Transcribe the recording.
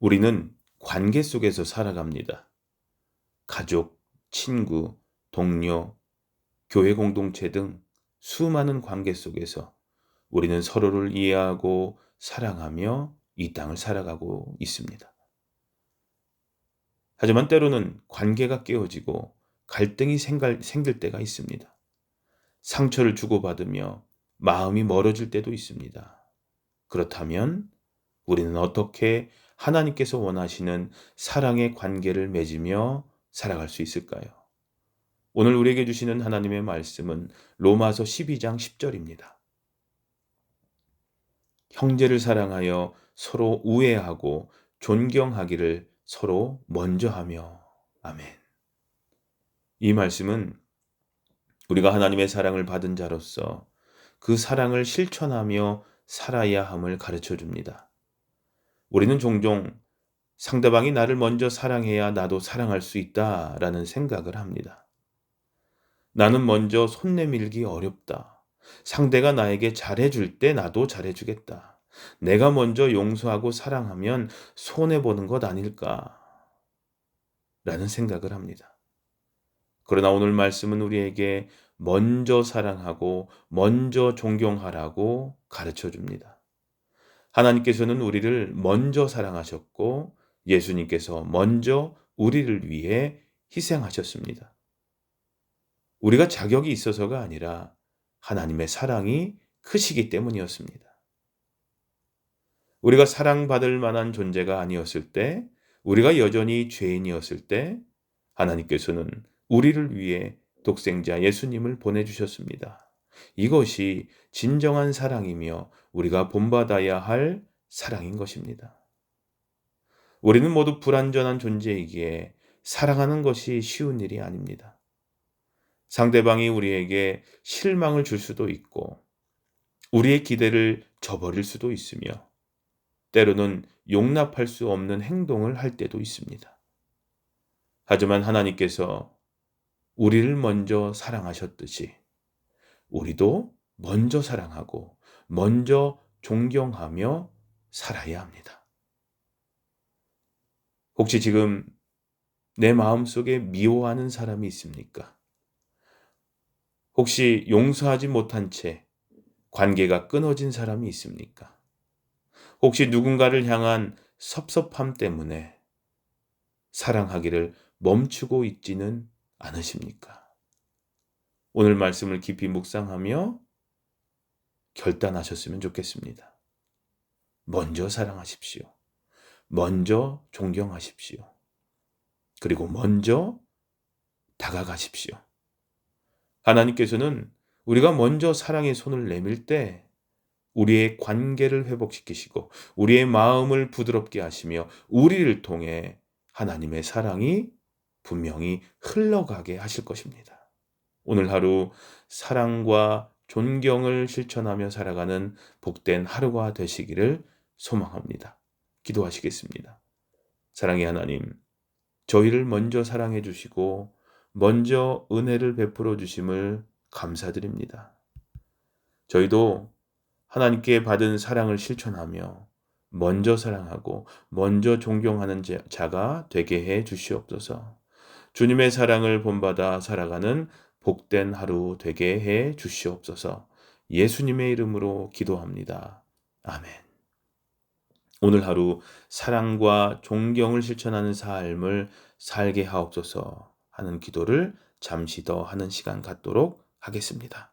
우리는 관계 속에서 살아갑니다. 가족, 친구, 동료, 교회 공동체 등 수많은 관계 속에서 우리는 서로를 이해하고 사랑하며 이 땅을 살아가고 있습니다. 하지만 때로는 관계가 깨어지고 갈등이 생길 때가 있습니다. 상처를 주고받으며 마음이 멀어질 때도 있습니다. 그렇다면 우리는 어떻게 하나님께서 원하시는 사랑의 관계를 맺으며 살아갈 수 있을까요? 오늘 우리에게 주시는 하나님의 말씀은 로마서 12장 10절입니다. 형제를 사랑하여 서로 우애하고 존경하기를 서로 먼저 하며. 아멘. 이 말씀은 우리가 하나님의 사랑을 받은 자로서 그 사랑을 실천하며 살아야 함을 가르쳐 줍니다. 우리는 종종 상대방이 나를 먼저 사랑해야 나도 사랑할 수 있다라는 생각을 합니다. 나는 먼저 손 내밀기 어렵다. 상대가 나에게 잘해줄 때 나도 잘해주겠다. 내가 먼저 용서하고 사랑하면 손해보는 것 아닐까? 라는 생각을 합니다. 그러나 오늘 말씀은 우리에게 먼저 사랑하고 먼저 존경하라고 가르쳐 줍니다. 하나님께서는 우리를 먼저 사랑하셨고 예수님께서 먼저 우리를 위해 희생하셨습니다. 우리가 자격이 있어서가 아니라 하나님의 사랑이 크시기 때문이었습니다. 우리가 사랑받을 만한 존재가 아니었을 때, 우리가 여전히 죄인이었을 때 하나님께서는 우리를 위해 독생자 예수님을 보내주셨습니다. 이것이 진정한 사랑이며 우리가 본받아야 할 사랑인 것입니다. 우리는 모두 불완전한 존재이기에 사랑하는 것이 쉬운 일이 아닙니다. 상대방이 우리에게 실망을 줄 수도 있고 우리의 기대를 저버릴 수도 있으며 때로는 용납할 수 없는 행동을 할 때도 있습니다. 하지만 하나님께서 우리를 먼저 사랑하셨듯이 우리도 먼저 사랑하고 먼저 존경하며 살아야 합니다. 혹시 지금 내 마음속에 미워하는 사람이 있습니까? 혹시 용서하지 못한 채 관계가 끊어진 사람이 있습니까? 혹시 누군가를 향한 섭섭함 때문에 사랑하기를 멈추고 있지는 않으십니까? 오늘 말씀을 깊이 묵상하며 결단하셨으면 좋겠습니다. 먼저 사랑하십시오. 먼저 존경하십시오. 그리고 먼저 다가가십시오. 하나님께서는 우리가 먼저 사랑의 손을 내밀 때 우리의 관계를 회복시키시고 우리의 마음을 부드럽게 하시며 우리를 통해 하나님의 사랑이 분명히 흘러가게 하실 것입니다. 오늘 하루 사랑과 존경을 실천하며 살아가는 복된 하루가 되시기를 소망합니다. 기도하시겠습니다. 사랑의 하나님, 저희를 먼저 사랑해 주시고 먼저 은혜를 베풀어 주심을 감사드립니다. 저희도 하나님께 받은 사랑을 실천하며 먼저 사랑하고 먼저 존경하는 자가 되게 해 주시옵소서. 주님의 사랑을 본받아 살아가는 복된 하루 되게 해 주시옵소서. 예수님의 이름으로 기도합니다. 아멘. 오늘 하루 사랑과 존경을 실천하는 삶을 살게 하옵소서 하는 기도를 잠시 더 하는 시간 갖도록 하겠습니다.